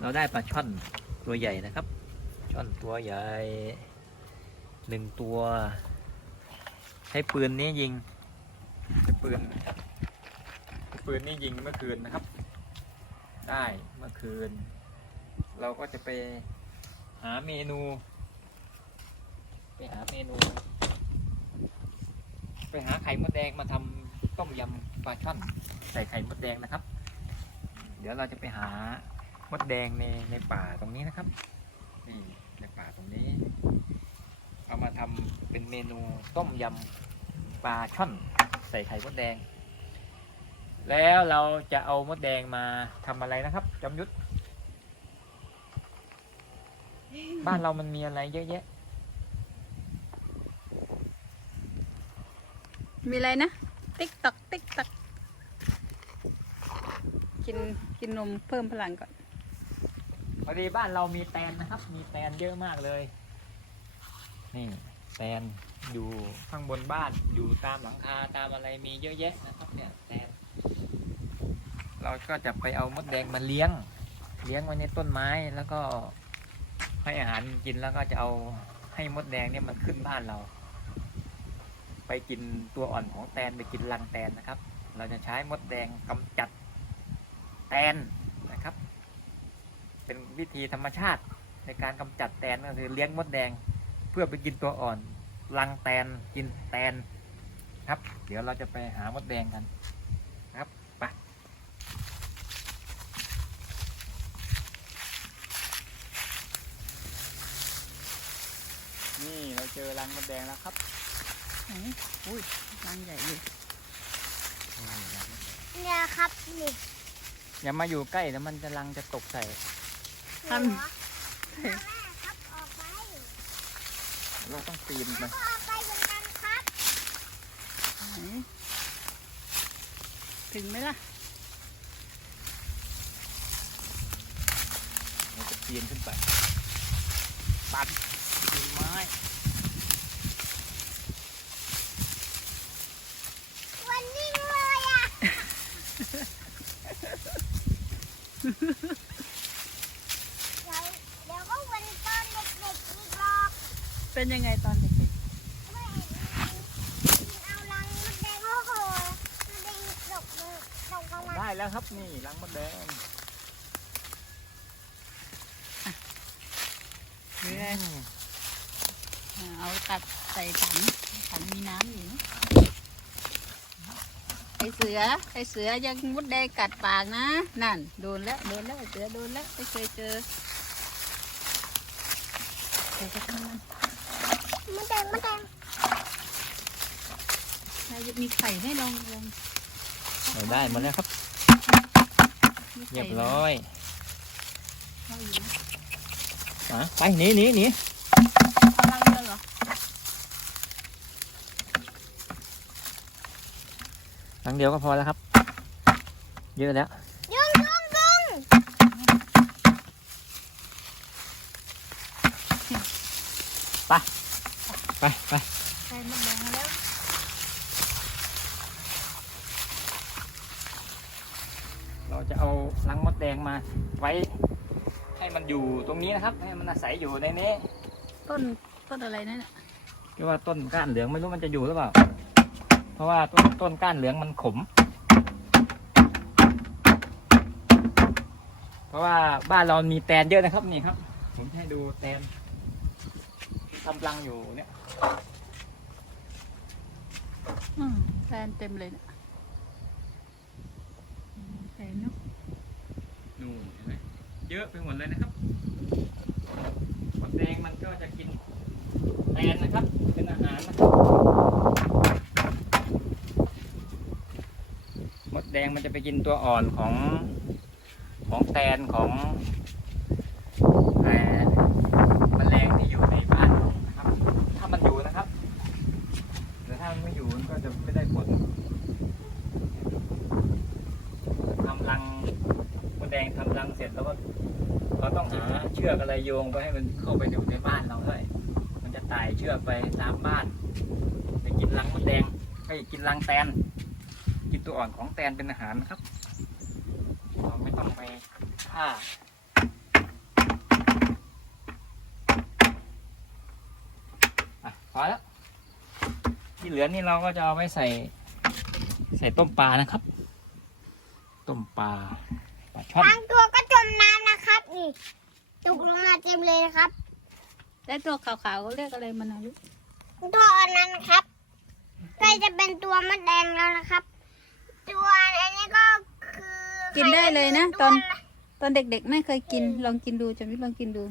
เราได้ปลาช่อนตัวใหญ่นะครับ ช่อนตัวใหญ่หนึ่งตัว ใช้ปืนนี้ยิงใช้ปืนใช้ปืนนี้ยิงเมื่อคืนนะครับ ได้เมื่อคืน เราก็จะไปหาเมนู ไปหาเมนู ไปหาไข่มดแดงมาทำต้มยำปลาช่อน ใส่ไข่มดแดงนะครับ เดี๋ยวเราจะไปหา มดแดงในในป่าตรงนี้นะครับนี่ในป่าตรงนี้ เอามาทำเป็นเมนูต้มยำปลาช่อนใส่ไข่มดแดง แล้วเราจะเอามดแดงมาทำอะไรนะครับจอมยุทธบ้านเรามันมีอะไรเยอะแยะ มีอะไรนะ ติ๊กตอกติ๊กตอกกินกินนมเพิ่มพลังก่อน พอดีบ้านเรามีแตนนะครับ มีแตนเยอะมากเลย นี่แตนอยู่ข้างบนบ้านอยู่ตามหลังคาตามอะไรมีเยอะแยะนะครับเนี่ยแตนเราก็จะไปเอามดแดงมาเลี้ยง เลี้ยงไว้ในต้นไม้แล้วก็ให้อาหารกินแล้วก็จะเอาให้มดแดงเนี่ยมันขึ้นบ้านเรา ไปกินตัวอ่อนของแตนไปกินรังแตนนะครับ เราจะใช้มดแดงกำจัดแตนนะครับ เป็นวิธีธรรมชาติในการกำจัดแตนก็คือเลี้ยงมดแดง เพื่อไปกินตัวอ่อนรังแตนกินแตนครับ เดี๋ยวเราจะไปหามดแดงกันครับไปนี่เราเจอรังมดแดงแล้วครับไหนอุ้ยรังใหญ่เลยเนี่ยครับนี่อย่ามาอยู่ใกล้แล้วมันจะรังจะตกใส่ ทครับออกไปเราต้องปีนไปก็ออกไปเหมือนกันครับำไหนถึงไหมล่ะ เราจะปีนขึ้นไปตัดกิ่งไม้ วันนิ่งเลยอะเดี๋ยวเดี๋ยวก็วันตอนเด็กๆอีกรอบ เป็นยังไงตอนเด็กไม่เห็นเอาลังมดแดงโอ้โหมดแดงตกมือตกลงมาได้แล้วครับนี่รังมดแดงๆหรืออะไรอ่าเอาตัดใส่ถังถังมีน้ำอยู่นะไอเสือไอเสือยังมุดแดงกัดปากนะ นั่นโดนแล้วโดนแล้วไอเสือโดนแล้วไม่เคยเจอเดี๋ยวจะทำมันมด แดงมดแดงนายมีไข่ให้ลองลองเราได้หมดแล้วครับ มีไข่เรียบร้อยเข้าอยู่นะอะไปหนีหนีหนีเอาลังเดียวเหรอรังเดียวก็พอแล้วครับ เยอะแล้ว ยุงยุงยุง ไปไปไข่มันแดงมาแล้วเราจะเอารังมดแดงมาไว้ให้มันอยู่ตรงนี้นะครับ ให้มันอาศัยอยู่ในนี้ ต้นต้นอะไรนั่นน่ะที่ว่าต้นก้านเหลืองไม่รู้มันจะอยู่หรือเปล่า เพราะว่าต้นต้นก้านเหลืองมันขม เพราะว่าบ้านเรามีแตนเยอะนะครับนี่ครับ ผมจะให้ดูแตนที่ทำรังอยู่เนี่ย อืมแฟนเต็มเลยนะแฟนเนาะนู่นเห็นไหมเยอะไปหมดเลยนะครับมดแดงมันก็จะกินแตนนะครับ เป็นอาหารนะครับมดแดงมันจะไปกินตัวอ่อนของของแตนของ โยงไปให้มันเข้าไปอยู่ในบ้านเราด้วยมันจะตายเชือกไปตามบ้านไปกินรังมดแดงไปกินรังแตน กินตัวอ่อนของแตนเป็นอาหารครับเราไม่ต้องไปฆ่าพอแล้วที่เหลือนี่เราก็จะเอาไปใส่ใส่ต้มปลานะครับ ต้มปลาปลาช่อนบางตัวก็จมน้ำนะครับนี่ ตกลงมาเต็มเลยนะครับ แล้วตัวขาวๆเขาเรียกอะไรมันนะลูกตัวอันนั้นครับใกล้จะเป็นตัวมดแดงแล้วนะครับ ตัวอันนี้ก็คือกินได้เลยนะตตัอวนตอนเด็กๆไม่เคยกิน ลองกินดูจำวิลองกินดู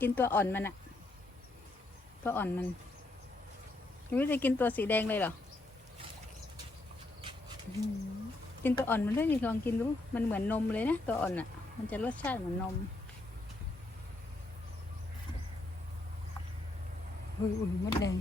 กินตัวอ่อนมันอะตัวอ่อนมันจำวิจะกินตัวสีแดงเลยเหรออื้อหือกินตัวอ่อนมันด้วยดิลองกินดู มันเหมือนนมเลยนะ ตัวอ่อนอะมันจะรสชาติเหมือนนม อุ้ยอุ่นมดแดง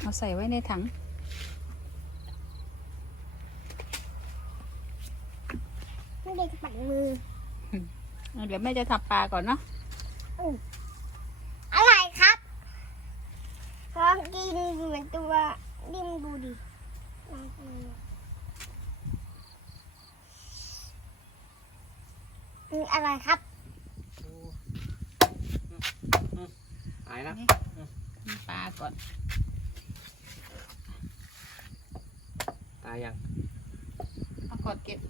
เอาใส่ไว้ในถัง ไม่ได้ปัดมืออะเดี๋ยวแม่จะทับปลาก่อนเนาะอะไรครับลองกินเหมือนตัวดิมดูดิลองกินอืมอะไรครับ ตายแล้ว ปลาก่อน ตายยัง เอากอดเก็บ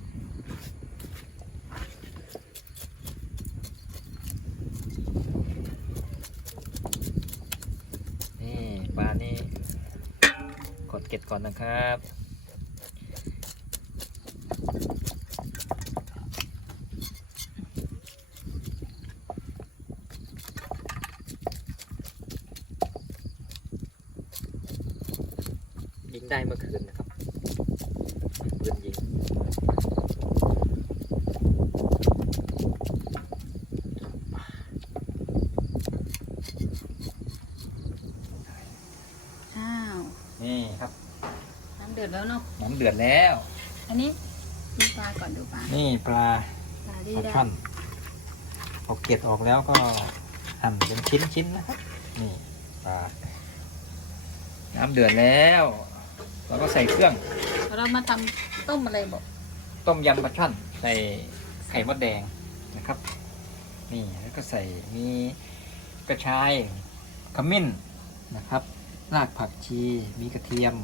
นี่ปลานี่กด เก็ตก่อนนะครับ ยิงได้เมื่อคืนนะครับปืนยิง อ้าว นี่ครับ น้ำเดื อดแล้วเนาะน้ำเดือดแล้ว อันนี้ดูปลาก่อนดูปลานี่ปลาปลาที่ปลาได้ช่อนพอเกล็ดออกแล้วก็หั่นเป็นชิ้นๆนะครับ นี่ปลา น้ำเดือดแล้ว เราก็ใส่เครื่องเรามาทำต้มอะไรบอกต้มยำปลาช่อนใส่ไข่มดแดงนะครับ นี่แล้วก็ใส่มีกระชายขมิ้นนะครับ รากผักชี มีกระเทียม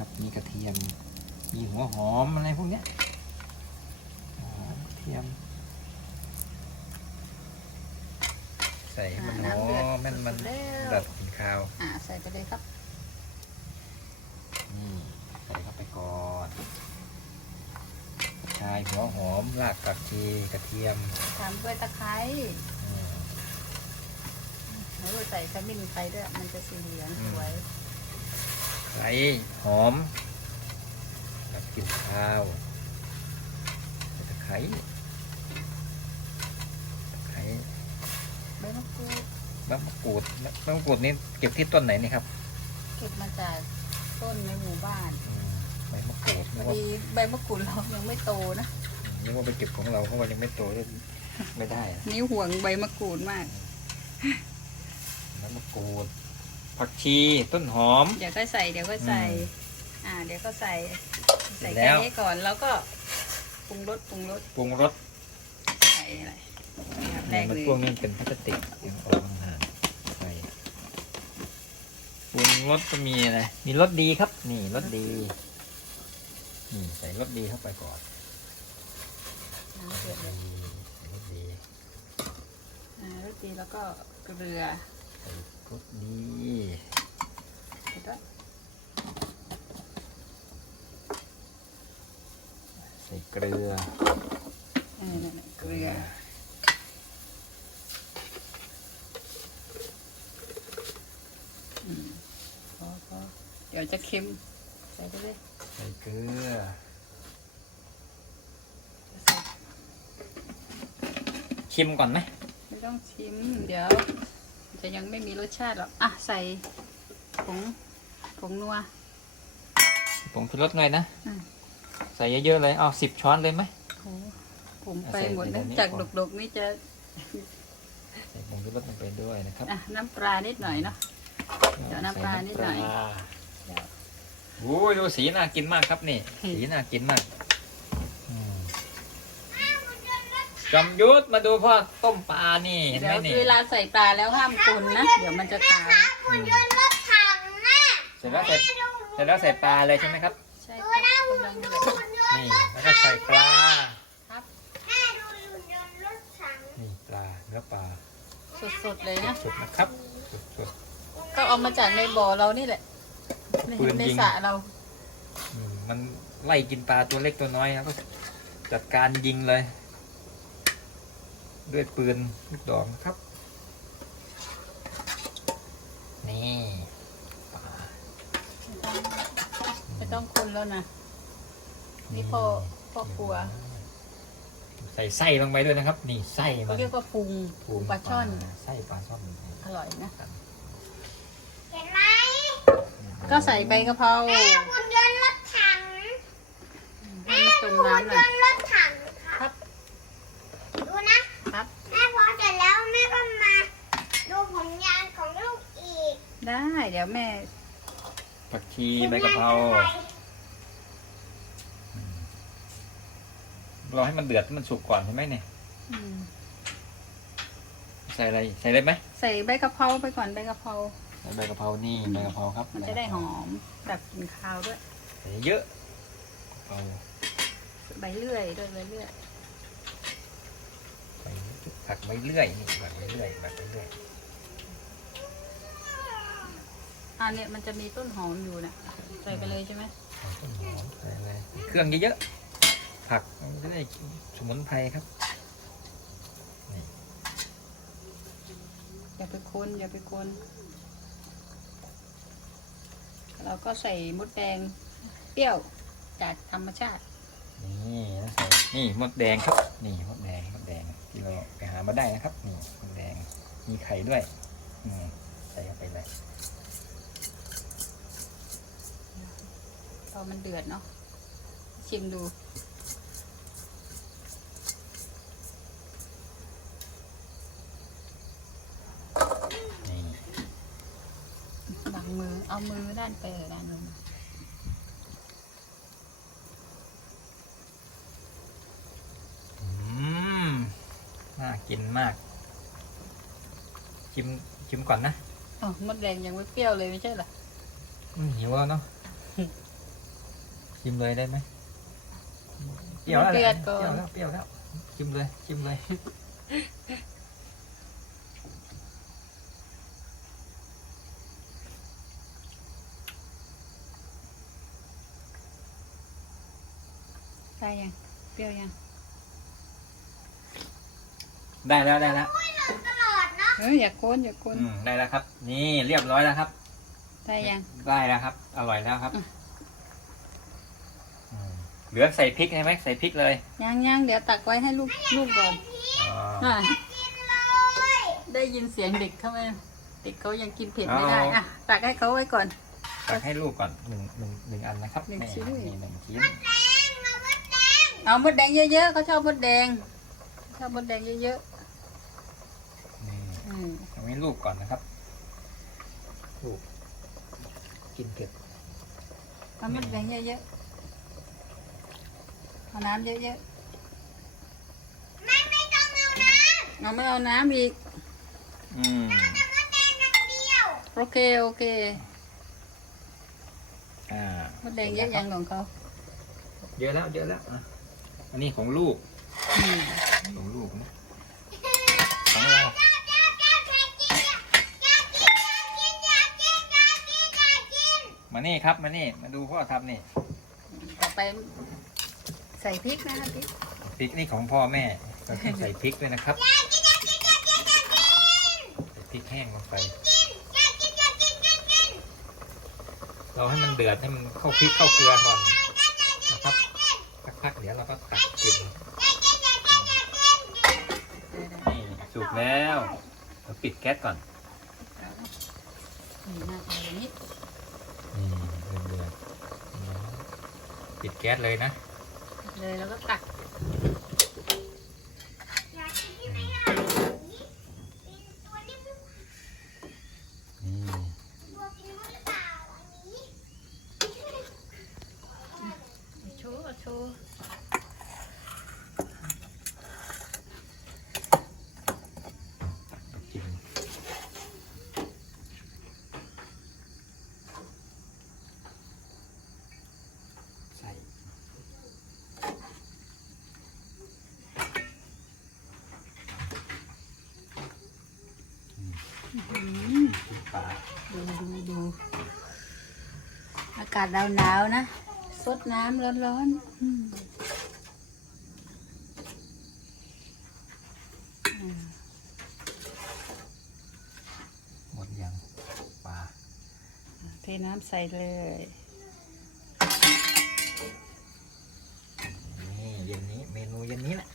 นะครับ มีกระเทียม มีหัวหอมอะไรพวกเนี้ยหอมกระเทียม ใส่ให้มันหอมแม่นมันแล้ดัวดกลิ่นคาว อ่าใส่ไปเลยครับ นี่ใส่เข้าไปก่อนกระชายหัวหอมรากผักชีกระเทียมตามด้วยตะไคร้อืมแล้วก็ใส่ขมิ้นไปด้วย มันจะสีเหลืองสวย ไข่หอมกับกลิ่นข้าวตะไคร้ตะไคร้ใบมะกรูดใบมะกรูดใบมะกรูดนี่เก็บที่ต้นไหนนี่ครับเก็บมาจากต้นในหมู่บ้านอืมใบมะกรูดพนึอกว่าดีใบมะกรูดเรายังไม่โตนะ นึกว่าไปเก็บของเราเพราะว่ายังไม่โตเลยไม่ได้อะนิ้วห่วงใบมะกรูดมากใบมะกรูด ผักชีต้นหอม เดี๋ยวก็ใส่เดี๋ยวก็ใส่อืมอ่า เดี๋ยวก็ใส่ ใส่แล้แค่วนี้ก่อนแล้วก็ปรุงรสปรุงรสปรุงรสใส่อะไรแบบแรกมันเลยพวกนี้เป็นพลาสติกยังออกห่างๆใส่ปรุงรสก็มีอะไรมีรสดีครับ นี่รสดีนี่ใส่รสดีเข้าไปก่อนน้ำเดือดเลยใส่รสดีอ่ารสดีแล้วก็เกลือใส่ รสดีเห็นไหมใส่เกลือเกลือพอพอเดี๋ยวจะเค็ม ใส่ไปเลย ใส่เกลือชิมก่อนไหมไม่ต้องชิม เดี๋ยว จะยังไม่มีรสชาติหรอกอะใส่ผงผงนัวผงชูรสหน่อยนะอืมใส่เยอะๆเลยเอาสิบช้อนเลยไหมโอ้ผมไปใส่หมดในนะนี้ จากก่อนดกๆนี่จะใส่ผงชูรสลงไปด้วยนะครับอะน้ำปลานิดหน่อยเนาะ เดี๋ยวน้ำปลานิดหน่อยใส่ำปลาเดี๋ยวโอ้ยดูสีน่ากินมากครับนี่สีน่ากินมาก จอมยุทธมาดูพ่อต้มปลานี่เห็นไหเดี๋มยวนี่เวลาใส่ปลาแล้วห้ามคนนะ เดี๋ยวมันจะขาวผหุ่นยนต์รถถังนะเสร็จแล้วใส่แม่ดูเสร็จแล้วใส่ปลาเลยใช่ไหมครับ ใช่ดูครับนะหุ่นกำลังยเดือดนต์รนี่ถแล้วก็ใส่ปลาครับแม่ดูหุ่นยนต์รถถังนี่ปลาเนื้อปลาสดๆเลยนะสดๆนะครับสด ก็เอามาจากในบ่อเรานี่แหละในปืนในยิงสระเราๆอืมมันไล่กินปลาตัวเล็กตัวน้อยแล้วก็จัดการยิงเลย ด้วยปืนลูกดอกนะครับ นี่ปลาไม่ต้องคนแล้วนะ นี่พ่อพ่อครัว ใส่ไส้ลงไปด้วยนะครับ นี่ไส้มัเขานเรียกว่าพุงพุงปลาช่อน ไส้ปลาช่อนอร่อยนะ เห็นไหมก็ใส่ใบกะเพราแม่หุ่นยนต์รถถัง ให้แม่มันดูจมหุ่นน้ำหยน่อยนต์รถถังค ครั รับ บ ดูนะครับ แม่พอเสร็จแล้วแม่ก็มา ดูผลงานของลูกอีก ได้ เดี๋ยวแม่ ผักชีใบกะเพรารอให้มันเดือดให้มันสุกก่อนใช่ไหมเนี่ย อืม ใส่อะไร ใส่ได้ไหมใส่ใบกะเพราไปก่อนใบกะเพรา ใส่ใบกะเพรานี่ใบกะเพราครับมันจะได้หอมแบบกลินคาวด้วย ใส่เยอะเอาใบเลื่อยด้วยใบเลื่อย ใส่ผักไปเรื่อยนี่ผักไปเรื่อยผักไปเรื่อย อันเนี้ยมันจะมีต้นหอมอยู่นะใส่ไปเลยใช่ไหมใส่ต้นหอมใส่อะไรเครื่องเยอะๆ ผักมันจะได้สมุนไพรครับ อย่าไปคนอย่าไปคน เราก็ใส่มดแดงเปรี้ยวจากธรรมชาติ นี่แล้วใส่นี่มดแดงครับ นี่มดแดงมดแดงที่เราไปหามาได้นะครับ นี่มดแดง มีไข่ด้วยอืมใส่เข้าไปเลย อมันเดือดเนาะชิมดูนี่บังมือเอามือด้านไปเออด้านนู้นอืมน่ากินมาก ชิมชิมก่อนนะอ๋อมดแดงยังไม่เปรี้ยวเลยไม่ใช่เหรออืมหิวแล้วเนาะ ชิมเลยได้ไหมเปรี้ยวแล้วแหเดืละอดก่อเปรี้ยวนแล้วเปรี้ยวแล้วชิมเลยชิมเลยได้ยังเปรี้ยวยังได้แล้วได้แล้วตลอดเนาะเอออย่าโคนอย่าโคนอืมได้แล้วครับ นี่เรียบร้อยแล้วครับ ได้ยังได้แล้วครับ อร่อยแล้วครับอืมอืม เหลือใส่พริกใช่ไหมใส่พริกเลยยังยังเดี๋ยวตักไว้ให้ลูกลูกก่อนอ๋ออะกินเลยได้ยินเสียงเด็กเขาไหมเด็กเขายังกินเผ็ดไม่ได้อะตักให้เขาไว้ก่อนตักให้ลูกก่อนหนึ่งหนึ่งหนึ่งอันนะครับหนึ่งชิ้นนี่หนึ่งชิ้นแดงมามดแดงเอามดแดงเยอะๆเขาชอบมดแดงชอบมดแดงเยอะนี่ๆอืมทำให้ลูกก่อนนะครับลูกกินเผ็ดเอามดแดงเยอะๆ เอาน้ำเยอะแม่ไม่ต้องเอานะๆเอาไม่เอาน้ำอีก อืมแต่มดแดงนักเดียวโอเค โอเคอ่ามดแดงเยอะยังของเขาเยอะแล้วเยอะแล้วอะอันนี้ของลูกอืมของลูกนะของเราอยากอยากอยากอยากกินอยากกินอยากกินอยากกินอยากกินอยากกินมานี่ครับมานี่มาดูพ่อทำนี่ต่อไป ใส่พริกนะพริกพริกนี่ของพ่อแม่เราต้องใส่พริกด้วยนะครับอยากกินอยากกินอยากกินอยากกินใส่พริกแห้งลงไปกินอยากกินอยากกินอยากกินเราให้มันเดือดให้มันเข้าพริกเข้าเกลือก่อนนะครับสักพักเดี๋ยวเราก็ตักกินนี่สุกแล้วเราปิดแก๊สก่อนนี่หน้าตาอย่างนี้นี่เดือดๆปิดแก๊สเลยนะ เลยแล้วก็ตัก อยากกินที่ไหนอะเป็นตัวนี้หรือ นี่ ตัวกินมดหรือเปล่าอันนี้ โชว์โชว์ กิน ม ปลา ดูดูดูอากาศหนาวๆนะซดน้ำร้อนๆอืมอืมหมดยังปลาเทน้ำใส่เลย นี่เย็นนี้เมนูเย็นนี้แหละ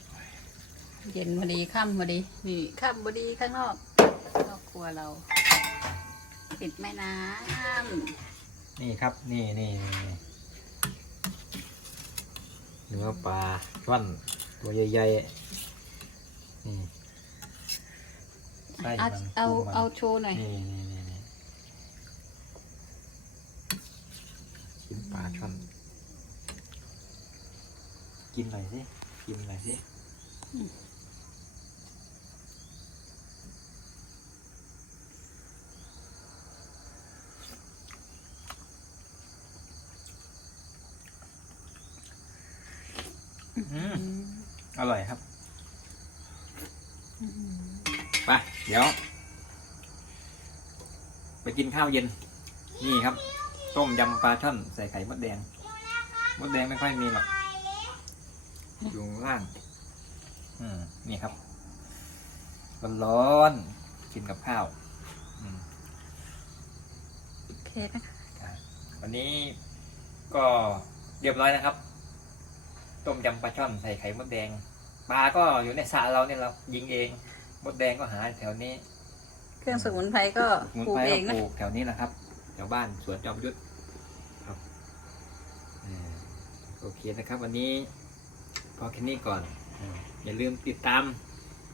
เย็นพอดีค่ำพอดี นี่ค่ำพอดีข้างนอกค รอบครัวเราปิดแม่น้ำนี่ครับ นี่นี่นี่เนื้อปลาช่อนตัวใหญ่ๆนี่ไส้เอามันเอาพุงมันเอาโชว์หน่อยนี่นี่นี่นี่กินปลาช่อน กินหน่อยสิ กินหน่อยสิอื อร่อยครับไปเดี๋ยว ไปกินข้าวเย็น นี่ครับ ต้มยำปลาช่อนใส่ไข่มดแดงมดแดงไม่ค่อยมีหรอกอยู่ข้างล่าง อืมนี่ครับร้อนๆกินกับข้าวอืมโอเคนะคะครับวันนี้ก็เรียบร้อยนะครับ ต้มยำปลาช่อนใส่ไข่มดแดง ปลาก็อยู่ในสระเราเนี่ยเรายิงเอง มดแดงก็หาแถวนี้ เครื่องสมุนไพรก็สมุนปลูกไพรเอก็งปนะลูกแถวนี้แหละครับ แถวบ้านสวนจอมยุทธครับเอ่อโอเคนะครับ วันนี้พอแค่นี้ก่อนเอ่ออย่าลืมติดตาม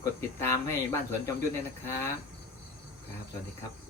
กดติดตามให้บ้านสวนจอมยุทธเนี่ยนะครับ ครับ สวัสดีครับ